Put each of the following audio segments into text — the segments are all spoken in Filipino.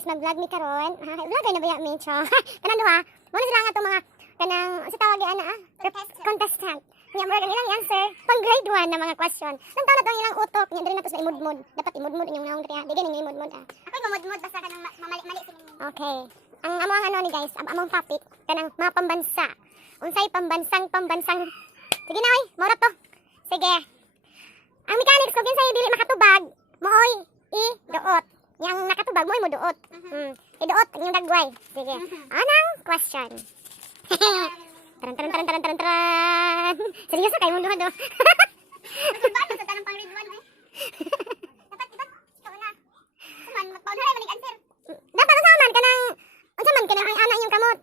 guys, mag-vlog mi karon. Vlogger na ba ya mi cho? Kanang duha. Mo na sila nga to mga kanang sa tawag ana contestant. Nya mo ilang answer pang grade 1 na mga question. Nang taw na to ilang utok nya diri na to sa imudmod. Dapat imudmod inyong naong kaya. Di gani imudmod ah. Ako mamudmod basta kanang mali sa inyo. Okay. Ang among ano ni guys, among topic kanang mga pambansa. Unsay pambansang. Sige na oy, mora to. Sige. Ang mechanics ko kinsay dili makatubag, mooy i-duot. Yang nakatubag mooy mo duot. I-duot yung dagway. Sige. Anang question? Taran. Seryoso kayo mo duha do. Matubag sa tanang pang grade 1 eh. Dapat ikaw na. Kuman magpaunay man answer. Dapat unsa man kanang ang ana inyong kamot.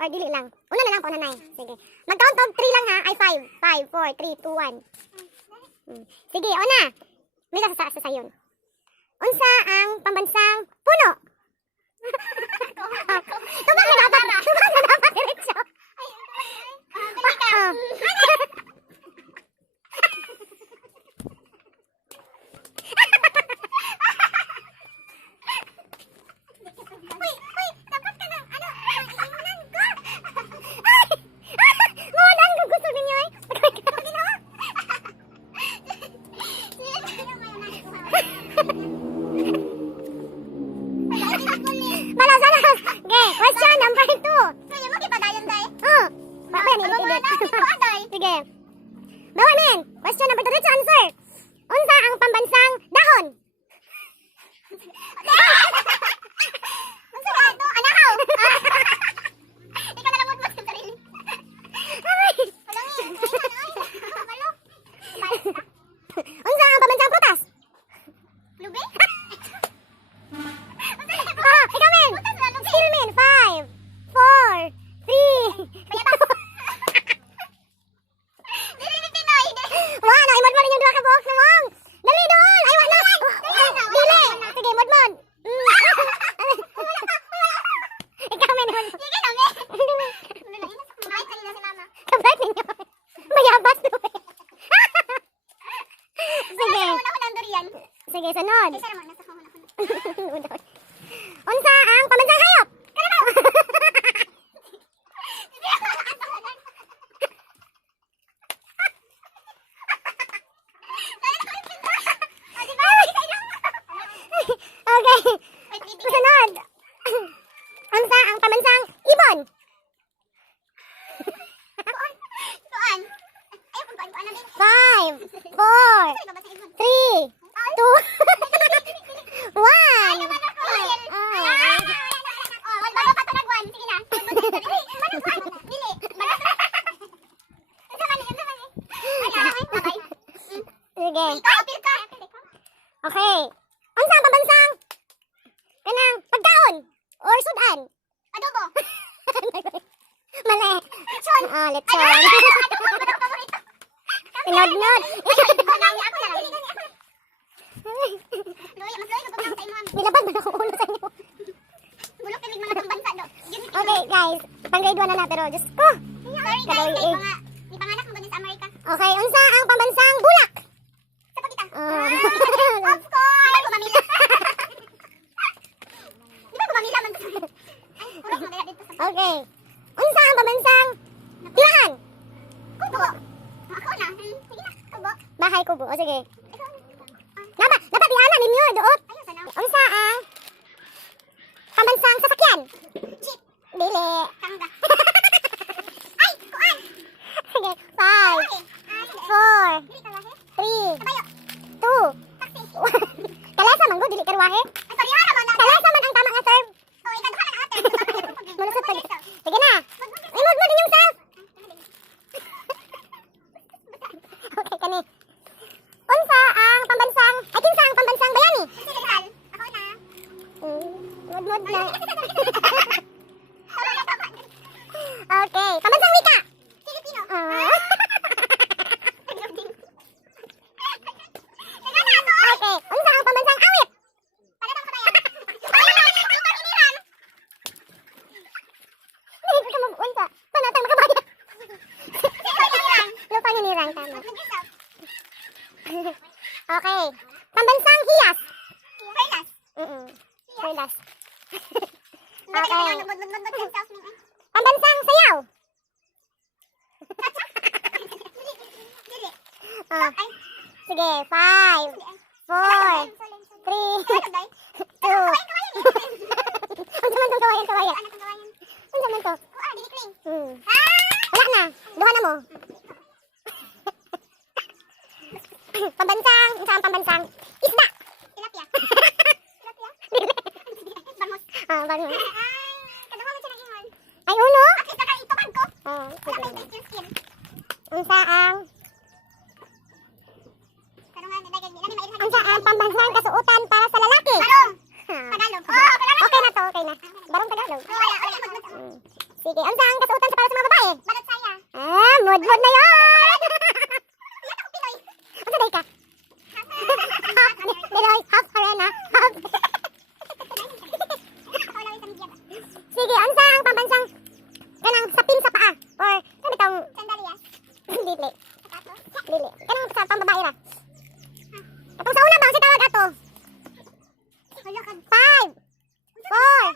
Or dili lang. Una na lang ko nanay. Sige. Mag-count of 3 lang ha. Ay 5, 4, 3, 2, 1. Sige, una. May sa sayon. Unsa ang pambansang puno? Tubag na dapat diretso. Question number 2. Kaya mo gipadayon dai. Sige. Bawa men. Question number 2. Let's answer. Unsa ang pambansang dahon? Unsa ato? Anahaw. Ikaw na lang mo sa sarili. Palangi. Malo. Unsa ang pambansang prutas? Lubi? Ikaw men. Still men. 5, 4, 3. Kaya ba? Dili Pinoy. Wala, imod mo rin yung duha ka buhok namang. Dali doon. Ay, wala. Dili. Sige, mod. Ikaw men. Sige na me. Ay, kanina si mama. Kabat ninyo. Mayabas doon. Sige. Una ko ng durian. Sige, sunod. Isa naman nasa kamuna. Unsa ang pambansang hayop? Okay. Sunod. Unsa ang pambansang ibon? Tuan. Ay, kung ano din. 5, 4, 3, 2, 1. Sige. Okay. Unsa ang pambansang kanang pagkaon or sudan? Adobo. Mali. Lechon. Lechon. Pinodnod. Nilabad na ako ulo sa inyo. Okay, guys. Pang grade 1 na na pero Diyos ko. Sorry guys, may panganak mo sa Amerika. Okay, unsa ang pambansang bulak? Sa pagkita. Of course. Di ba ko mamila? Di ba ko mamila man? Ay, urok mo dito sa... Okay. Unsa ang pambansang tirahan? Kubo. Ako na. Sige na, kubo. Bahay kubo. O sige. Dapat ihanan ninyo. Duot. Ayun, sana. Unsa ang pambansang sasakyan? Jeep. Dili. Kangga. Ay, kuan. Sige. 5, 4, Dili ka lahi. 3, Kabayo. 2, Taxi. 1. Kalesa man go dili karwahe. Ay, sorry, hara man na. Kalesa man ang tama nga term. Oh, ikaduha na ate. Malusot pag. Sige na. Imod mo din yung self. Okay kani. Unsa ang pambansang kinsa ang pambansang bayani? Silikal. Ako na. Mud na. Okay, pambansang wika. Filipino. Okay, unsa ang pambansang awit? Palatang ko tayo. Pagkiniran. Hindi ko unsa. Panatang makabaya. Lupang inirang tama. Okay. Pambansang hiyas. Perlas. Perlas. Okay. Nabudbud-budbud sa sauce niya. Pambansang sayaw. Dili. Ah, Ay. sige, 5, 4, 3, 2. Ang zaman tong kawayan. Ang zaman to. Wala na. Duha na mo. Pambansang. Isa ang pambansang. Isda. Ah, bangus. Ay, uno. Oh, sige. Unsa ang pambansang kasuotan para sa lalaki? Ah, okay na to, okay na. Barong Tagalog. Sige, unsa ang kasuotan para sa mga babae? Ah, mudmud na yun. Unsa day ka? Deloy, half arena, half. Sige, unsa ang pambansang kanang sapin sa paa? Or, ano itong, dili. Dili. Kanang sa pambabae ra. Atong sa una ba, si tawag ato? 5, 4,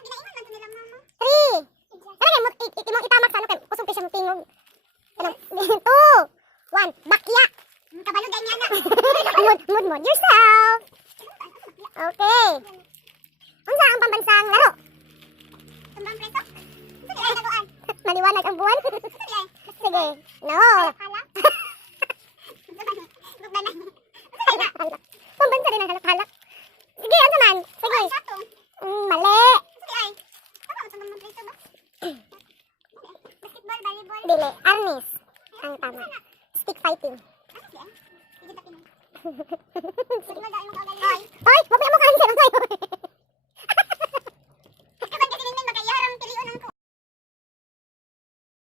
3. Ano mo imong itamak sa ano kay kusog kay siyang tingog. Kanang 2, 1, bakya. Mud yourself. Okay. Unsa ang pambansang laro? Maliwanag ang buwan. Sige. No. Pambansa rin ang halak-halak. Sige, ano man? Sige. Mali. Dili. Arnis. Ang tama. Stick fighting. Hoy, wag mo kanin sa